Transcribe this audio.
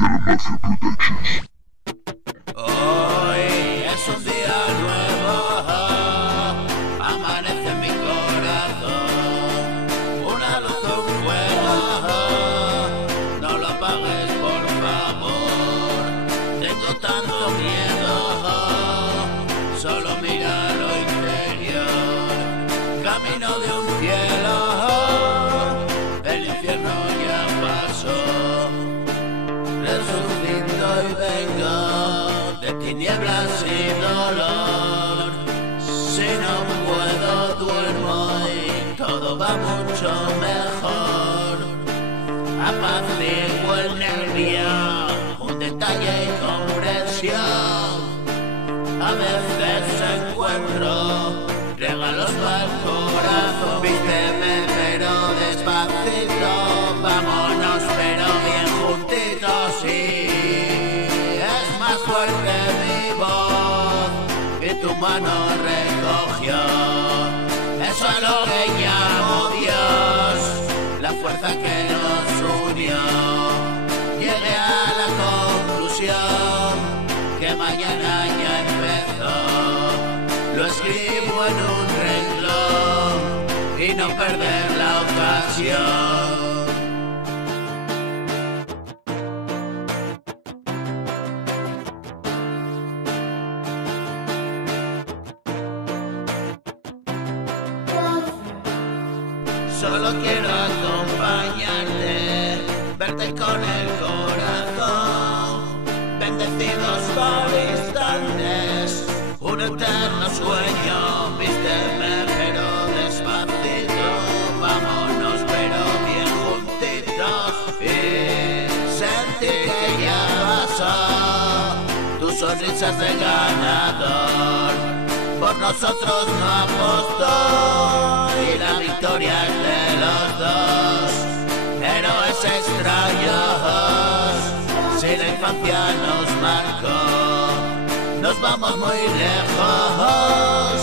CafialamafiaProd. Hoy es un día nuevo, amanece en mi corazón, una luz, un fuego, no lo apagues por favor. Tengo tanto miedo, solo mira lo interior. Camino de un cielo, el infierno ya pasó. Resucito y vengo de tinieblas y dolor. Si no puedo, duermo y todo va mucho mejor. Apacigüo el nervio, un detalle y comprensión. A veces encuentro regalos para el corazón. Vísteme pero despacito, vámonos pero bien juntitos. Y es más fuerte mi voz y tu mano recogió. Eso es lo que llamo Dios, la fuerza que nos unió. Llegué a la conclusión que mañana ya empezó. Lo escribo en un renglón y no perder la ocasión. Solo quiero acompañarte, verte con el corazón, bendecidos por instantes, un eterno sueño. Vísteme pero despacito, vámonos pero bien juntitos. Y sentir que ya pasó, tu sonrisa es de ganador. Por nosotros no apostó y la victoria es de los dos. Héroes extraños, si la infancia nos marcó, nos vamos muy lejos.